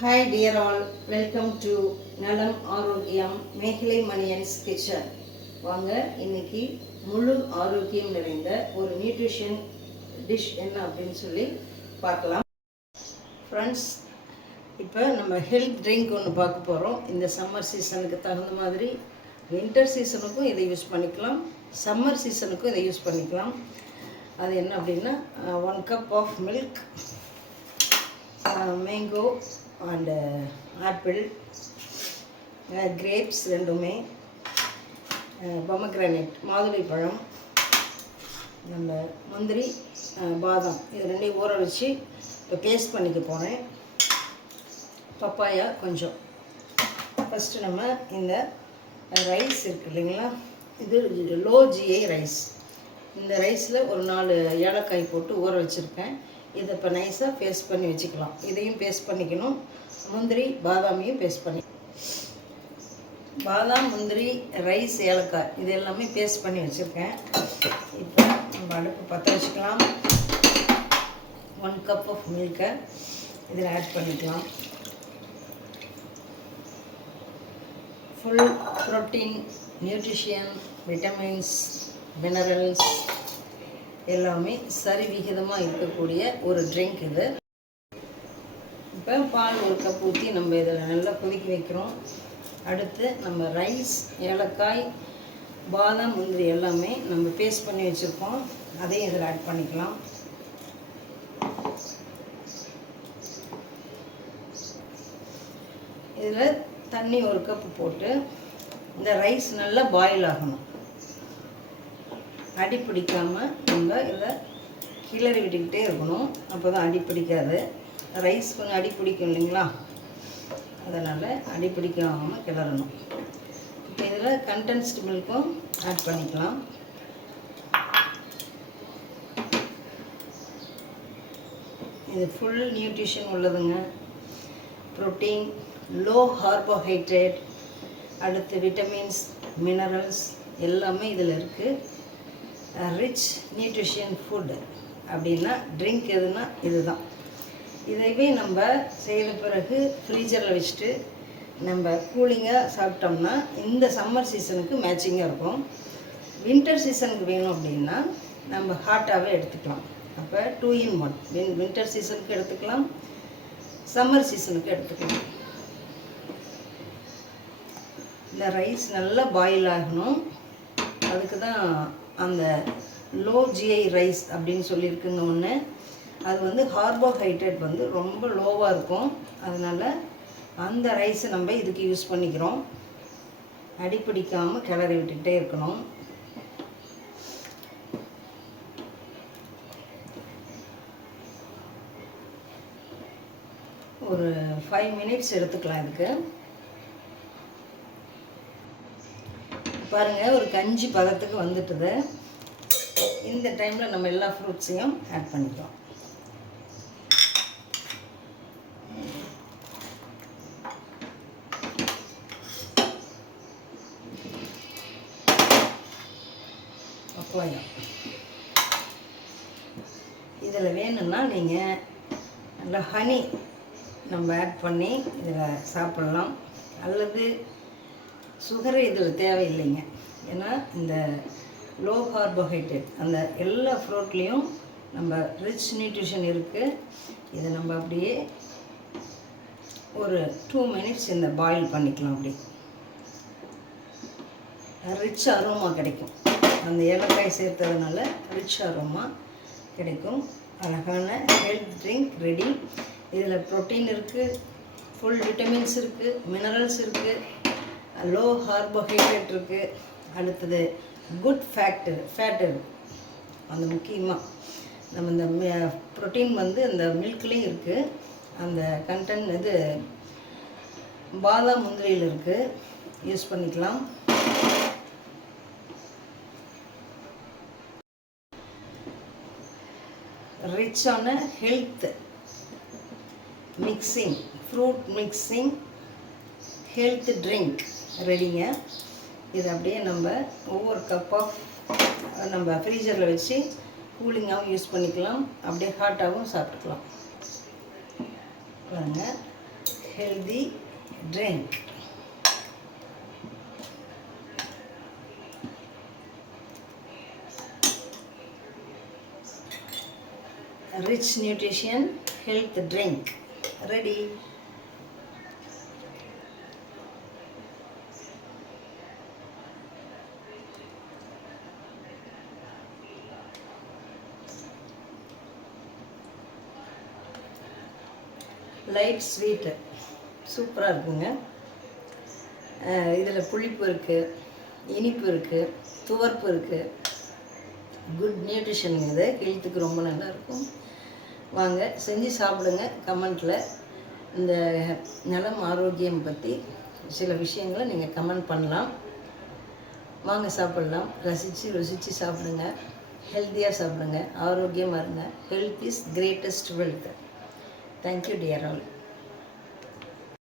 Hi dear all, welcome to நலம் ஆரோக்கியம் மேகலை மணியன்ஸ் கிச்சன். வாங்க இன்னைக்கு முழு ஆரோக்கியம் நிறைந்த ஒரு நியூட்ரிஷன் டிஷ் என்ன அப்படின்னு சொல்லி பார்க்கலாம். ஃப்ரெண்ட்ஸ், இப்போ நம்ம ஹெல்த் ட்ரிங்க் ஒன்று பார்க்க போகிறோம். இந்த சம்மர் சீசனுக்கு தகுந்த மாதிரி வின்டர் சீசனுக்கும் இதை யூஸ் பண்ணிக்கலாம், சம்மர் சீசனுக்கும் இதை யூஸ் பண்ணிக்கலாம். அது என்ன அப்படின்னா 1 cup of milk, mango and apple, grapes ரெண்டுமே, பொமக்ரானேட் மாதுளை பழம், நம்ம முந்திரி, பாதாம், இது ரெண்டையும் ஊற வச்சு இப்போ பேஸ்ட் பண்ணிக்க போகிறேன். பப்பாயா கொஞ்சம். ஃபஸ்ட்டு நம்ம இந்த ரைஸ் இருக்குது இல்லைங்களா, இது லோ ஜிஐ ரைஸ். இந்த ரைஸில் ஒரு 4 ஏலக்காய் போட்டு ஊற வச்சுருக்கேன். இதை இப்போ நைஸாக பேஸ்ட் பண்ணி வச்சுக்கலாம். இதையும் பேஸ்ட் பண்ணிக்கணும், முந்திரி பாதாமையும் பேஸ்ட் பண்ணி, பாதாம் முந்திரி ரைஸ் ஏலக்காய் இது எல்லாமே பேஸ்ட் பண்ணி வச்சுருக்கேன். இப்போ நம்ம அடுப்பு பற்ற வச்சுக்கலாம். 1 cup ஆஃப் மில்கை இதில் ஆட் பண்ணிக்கலாம். Full protein, nutrition, vitamins, minerals எல்லாமே சரி விகிதமாக இருக்கக்கூடிய ஒரு ட்ரிங்க் இது. இப்போ பால் 1 கப் ஊற்றி நம்ம இதில் நல்லா கொதிக்க வைக்கிறோம். அடுத்து நம்ம ரைஸ், ஏலக்காய், பாதாம், முந்திரி எல்லாமே நம்ம பேஸ்ட் பண்ணி வச்சுருக்கோம். அதையும் இதில் ஆட் பண்ணிக்கலாம். இதில் தண்ணி 1 கப் போட்டு இந்த ரைஸ் நல்லா பாயில் ஆகணும். அடி பிடிக்காமல் நம்ம இதை கிளறி விட்டுக்கிட்டே இருக்கணும். அப்போ தான் அடி பிடிக்காது. ரைஸ் கொஞ்சம் அடி பிடிக்கும் இல்லைங்களா, அதனால் அடி பிடிக்காமல் கிளறணும். இப்போ இதில் கண்டென்ஸ்டு மில்க்கும் ஆட் பண்ணிக்கலாம். இது ஃபுல் நியூட்ரிஷன் உள்ளதுங்க. ப்ரோட்டீன், லோ கார்போஹைட்ரேட், அடுத்து விட்டமின்ஸ், மினரல்ஸ் எல்லாமே இதில் இருக்குது. ரிச் நியூட்ரிஷன் ஃபுட்டு அப்படின்னா ட்ரிங்க் எதுனா இதுதான். இதைவே நம்ம செய்த பிறகு ஃப்ரீஜரில் வச்சுட்டு நம்ம கூலிங்காக சாப்பிட்டோம்னா இந்த சம்மர் சீசனுக்கு மேட்சிங்காக இருக்கும். வின்டர் சீசனுக்கு வேணும் அப்படின்னா நம்ம ஹாட்டாகவே எடுத்துக்கலாம். அப்போ 2 in 1, வின்டர் சீசனுக்கு எடுத்துக்கலாம், சம்மர் சீசனுக்கு எடுத்துக்கலாம். இந்த ரைஸ் நல்லா பாயில் ஆகணும். அதுக்கு தான் அந்த லோ ஜிஐ ரைஸ் அப்படின்னு சொல்லியிருக்குங்க ஒன்று. அது வந்து கார்போஹைட்ரேட் வந்து ரொம்ப லோவாக இருக்கும். அதனால் அந்த ரைஸை நம்ம இதுக்கு யூஸ் பண்ணிக்கிறோம். அடிப்பிடிக்காமல் கிளறி விட்டுக்கிட்டே இருக்கணும். ஒரு 5 minutes எடுத்துக்கலாம் இதுக்கு. பாருங்கள், ஒரு கஞ்சி பதத்துக்கு வந்துட்டுது. இந்த டைமில் நம்ம எல்லா ஃப்ரூட்ஸையும் ஆட் பண்ணிக்கலாம். பப்பாயா இதில் வேணும்னா நீங்கள் நல்லா ஹனி நம்ம ஆட் பண்ணி இதில் சாப்பிட்லாம். அல்லது சுகர் இதில் தேவையில்லைங்க. ஏன்னா இந்த லோ கார்போஹைட்ரேட் அந்த எல்லா ஃப்ரூட்லேயும் நம்ம ரிச் நியூட்ரிஷன் இருக்குது. இதை நம்ம அப்படியே ஒரு 2 minutes இந்த பாயில் பண்ணிக்கலாம். அப்படி ரிச் அரோமா கிடைக்கும். அந்த ஏலக்காய் சேர்த்ததுனால ரிச் அரோமா கிடைக்கும். அழகான ஹெல்த் ட்ரிங்க் ரெடி. இதில் ப்ரோட்டீன் இருக்குது, ஃபுல் விட்டமின்ஸ் இருக்குது, மினரல்ஸ் இருக்குது, லோ கார்போஹைட்ரேட் இருக்குது. அடுத்தது குட் ஃபேட் இருக்குது. அந்த முக்கியமாக நம்ம இந்த ப்ரோட்டீன் வந்து இந்த மில்க்லேயும் இருக்குது. அந்த கண்டென்ட் இது பாதாம் முந்திரியில் இருக்குது, யூஸ் பண்ணிக்கலாம். ரிச்சான health mixing, fruit mixing health drink ரெடிங்க. இது அப்படியே நம்ம ஒவ்வொரு கப் ஆஃப் நம்ம ஃப்ரீசரில் வச்சு கூலிங்காகவும் யூஸ் பண்ணிக்கலாம், அப்படியே ஹாட்டாகவும் சாப்பிட்டுக்கலாம். பாருங்கள், healthy drink. Rich nutrition health drink ready. Light sweet சூப்பராக இருக்குங்க. இதில் புளிப்பு இருக்குது, இனிப்பு இருக்குது, துவர்ப்பு இருக்குது. Good nutrition. இது ஹெல்த்துக்கு ரொம்ப நல்லாயிருக்கும். வாங்க செஞ்சு சாப்பிடுங்க. கமெண்ட்டில் இந்த நலம் ஆரோக்கியம் பற்றி சில விஷயங்களை நீங்கள் கமெண்ட் பண்ணலாம். வாங்க சாப்பிட்லாம். ருசித்து சாப்பிடுங்க. ஹெல்த்தியாக சாப்பிடுங்க. ஆரோக்கியமாக இருங்க. Health is greatest wealth. Thank you, dear all.